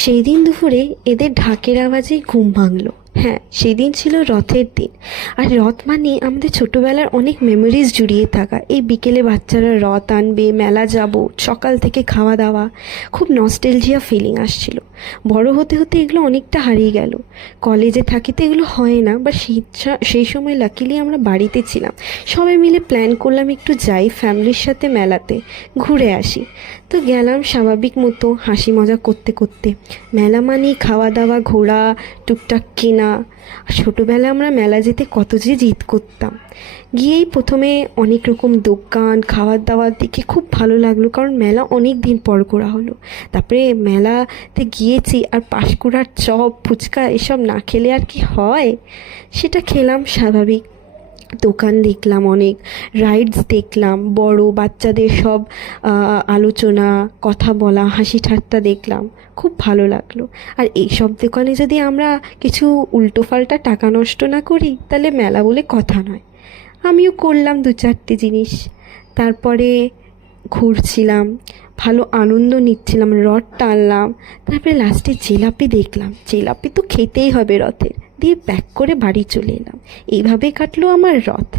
সেই দিন দুপুরে এদের ঢাকের আওয়াজেই ঘুম ভাঙল। হ্যাঁ, সেদিন ছিল রথের দিন। আর রথ মানে আমাদের ছোটোবেলার অনেক মেমোরিজ জুড়িয়ে থাকা। এই বিকেলে বাচ্চারা রথ আনবে, মেলা যাব, সকাল থেকে খাওয়া দাওয়া, খুব নস্টেলজিয়া ফিলিং আসছিল। বড় হতে হতে এগুলো অনেকটা হারিয়ে গেল। কলেজে থাকিতে এগুলো হয় না, বা সেই সময় লাকিলি আমরা বাড়িতে ছিলাম। সবাই মিলে প্ল্যান করলাম একটু যাই ফ্যামিলির সাথে মেলাতে, ঘুরে আসি। তো গেলাম স্বাভাবিক মতো হাসি মজা করতে করতে। মেলা মানেই খাওয়া দাওয়া, ঘোরা, টুকটাক কেনা। আর ছোটোবেলায় আমরা মেলা যেতে কত যে জিদ করতাম। গিয়েই প্রথমে অনেক রকম দোকান, খাবার দাবার দেখে খুব ভালো লাগলো, কারণ মেলা অনেক দিন পর করা হলো। তারপরে মেলাতে গিয়েছি, আর পাঁশকুড়ার চপ, ফুচকা এসব না খেলে আর কি হয়। সেটা খেলাম স্বাভাবিক। দোকান দেখলাম, অনেক রাইডস দেখলাম, বড় বাচ্চাদের সব আলোচনা, কথা বলা, হাসি ঠাট্টা দেখলাম, খুব ভালো লাগলো। আর এই সব দোকানে যদি আমরা কিছু উল্টোপাল্টা টাকা নষ্ট না করি, তাহলে মেলা বলে কথা নয়। আমিও করলাম দু চারটে জিনিস। তারপরে ঘুরছিলাম, ভালো আনন্দ নিচ্ছিলাম, রথ টানলাম। তারপরে লাস্টে জিলাপি দেখলাম, জিলাপি তো খেতেই হবে রথের, দিয়ে প্যাক করে বাড়ি চলে এলাম। এইভাবে কাটলো আমার রথ।